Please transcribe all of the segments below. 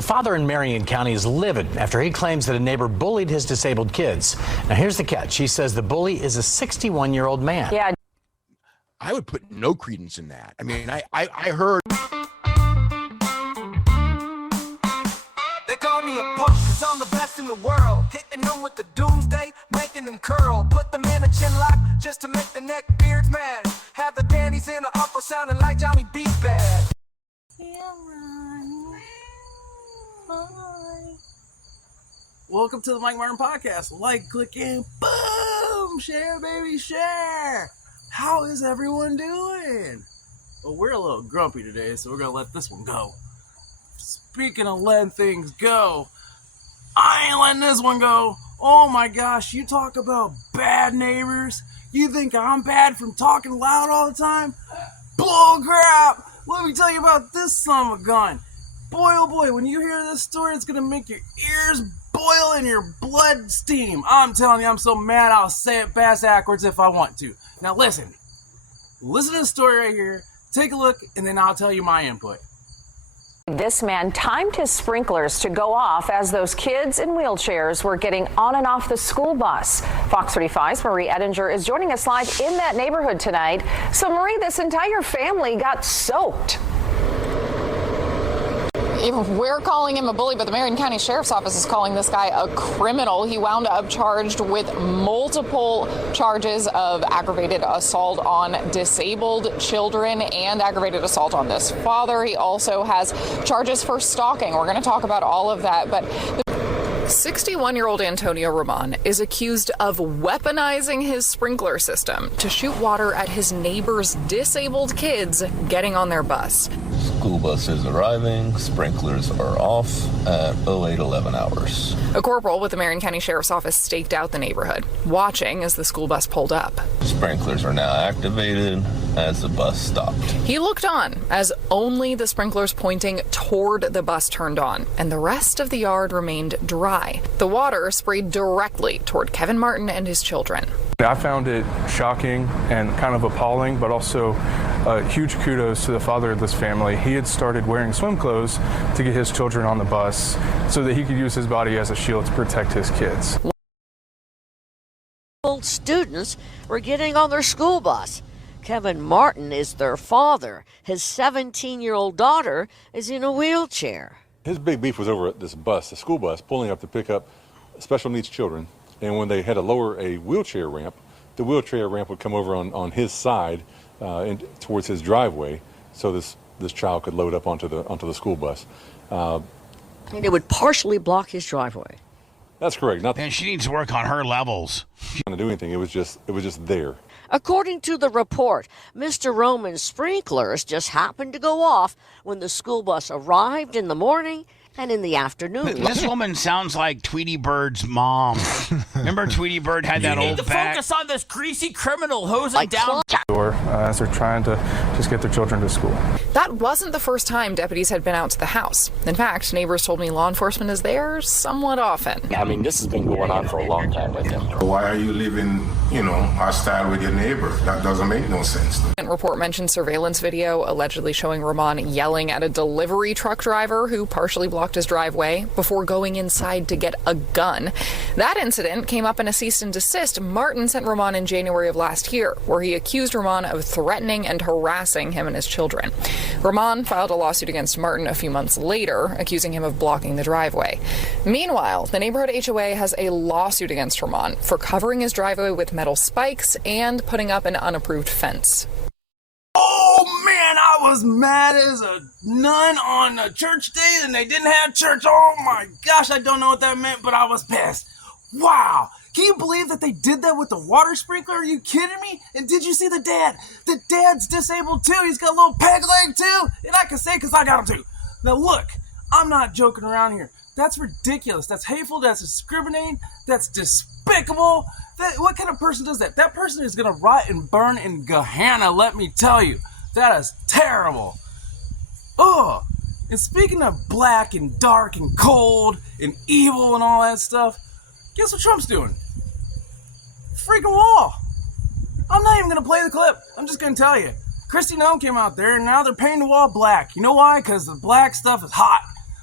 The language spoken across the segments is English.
A father in Marion County is livid after he claims that a neighbor bullied his disabled kids. Now, here's the catch. He says the bully is a 61-year-old man. Yeah. I would put no credence in that. I mean, I heard. They call me a punk cause I'm the best in the world. Hitting them with the doomsday, making them curl. Put them in a chin lock just to make the neck beards mad. Have the dandies in the upper sounding like Johnny B. Bad. Welcome to the Mike Martin Podcast. Like, click, and boom! Share, baby, share! How is everyone doing? Well, we're a little grumpy today, so we're going to let this one go. Speaking of letting things go, I ain't letting this one go. Oh my gosh, you talk about bad neighbors? You think I'm bad from talking loud all the time? Bull crap! Let me tell you about this son of a gun. Boy, oh boy, when you hear this story, it's going to make your ears boil and your blood steam. I'm telling you, I'm so mad I'll say it backwards if I want to. Now listen to this story right here, take a look, and then I'll tell you my input. This man timed his sprinklers to go off as those kids in wheelchairs were getting on and off the school bus. Fox 35's Marie Ettinger is joining us live in that neighborhood tonight. So Marie, this entire family got soaked. We're calling him a bully, but the Marion County Sheriff's Office is calling this guy a criminal. He wound up charged with multiple charges of aggravated assault on disabled children and aggravated assault on this father. He also has charges for stalking. We're going to talk about all of that, but 61-year-old Antonio Roman is accused of weaponizing his sprinkler system to shoot water at his neighbor's disabled kids getting on their bus. School bus is arriving, sprinklers are off at 0811 hours. A corporal with the Marion County Sheriff's Office staked out the neighborhood, watching as the school bus pulled up. Sprinklers are now activated as the bus stopped. He looked on as only the sprinklers pointing toward the bus turned on, and the rest of the yard remained dry. The water sprayed directly toward Kevin Martin and his children. I found it shocking and kind of appalling, but also huge kudos to the father of this family. He had started wearing swim clothes to get his children on the bus so that he could use his body as a shield to protect his kids. Students were getting on their school bus. Kevin Martin is their father. His 17-year-old daughter is in a wheelchair. His big beef was over at this bus, the school bus, pulling up to pick up special needs children. And when they had to lower a wheelchair ramp, the wheelchair ramp would come over on his side towards his driveway, so this child could load up onto the school bus. And it would partially block his driveway. That's correct. And she needs to work on her levels. She didn't do anything. It was just there. According to the report, Mr. Roman's sprinklers just happened to go off when the school bus arrived in the morning and in the afternoon. This woman sounds like Tweety Bird's mom. Remember Tweety Bird had that old back? Focus on this greasy criminal hosing down. As they're trying to just get their children to school. That wasn't the first time deputies had been out to the house. In fact, neighbors told me law enforcement is there somewhat often. I mean, this has been going on for a long time with him. Why are you living, hostile with your neighbor? That doesn't make no sense. The report mentioned surveillance video allegedly showing Roman yelling at a delivery truck driver who partially blocked his driveway before going inside to get a gun. That incident came up in a cease and desist Martin sent Roman in January of last year, where he accused Roman of threatening and harassing him and his children. Roman filed a lawsuit against Martin a few months later, accusing him of blocking the driveway. Meanwhile, the neighborhood HOA has a lawsuit against Roman for covering his driveway with metal spikes and putting up an unapproved fence. Oh man, I was mad as a nun on a church day and they didn't have church. Oh my gosh, I don't know what that meant, but I was pissed. Wow. Can you believe that they did that with the water sprinkler? Are you kidding me? And did you see the dad? The dad's disabled too. He's got a little peg leg too. And I can say because I got him too. Now look, I'm not joking around here. That's ridiculous. That's hateful. That's discriminating. That's despicable. What kind of person does that? That person is going to rot and burn in Gehenna, let me tell you. That is terrible. Ugh. And speaking of black and dark and cold and evil and all that stuff, guess what Trump's doing? Freaking wall. I'm not even going to play the clip. I'm just going to tell you. Kristi Noem came out there and now they're painting the wall black. You know why? Because the black stuff is hot.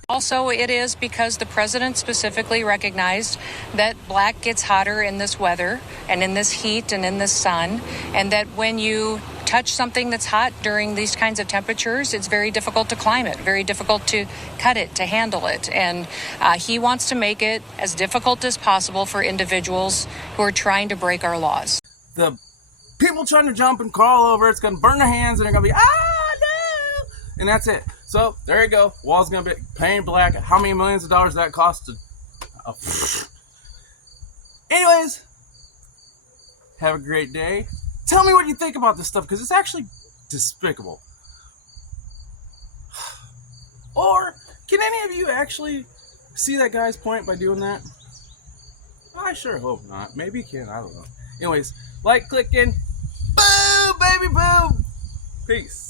Also, it is because the president specifically recognized that black gets hotter in this weather and in this heat and in this sun, and that when you touch something that's hot during these kinds of temperatures, it's very difficult to climb it, very difficult to cut it, to handle it. And he wants to make it as difficult as possible for individuals who are trying to break our laws. The people trying to jump and crawl over, it's going to burn their hands and they're going to be, no! And that's it. So there you go. Wall's going to be painted black. How many millions of dollars that cost to... Anyways, have a great day. Tell me what you think about this stuff, because it's actually despicable. Or, can any of you actually see that guy's point by doing that? I sure hope not. Maybe you can, I don't know. Anyways, like, clicking. Boo, baby, boo! Peace.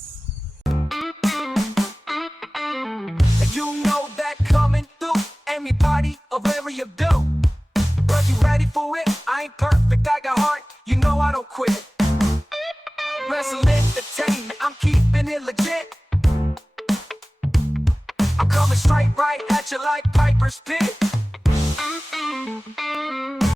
You know that coming through anybody or whatever you do. But you ready for it? I ain't perfect, I got heart. You know I don't quit. Wrestle entertainment, I'm keeping it legit. I'm coming straight right at you like Piper's Pit.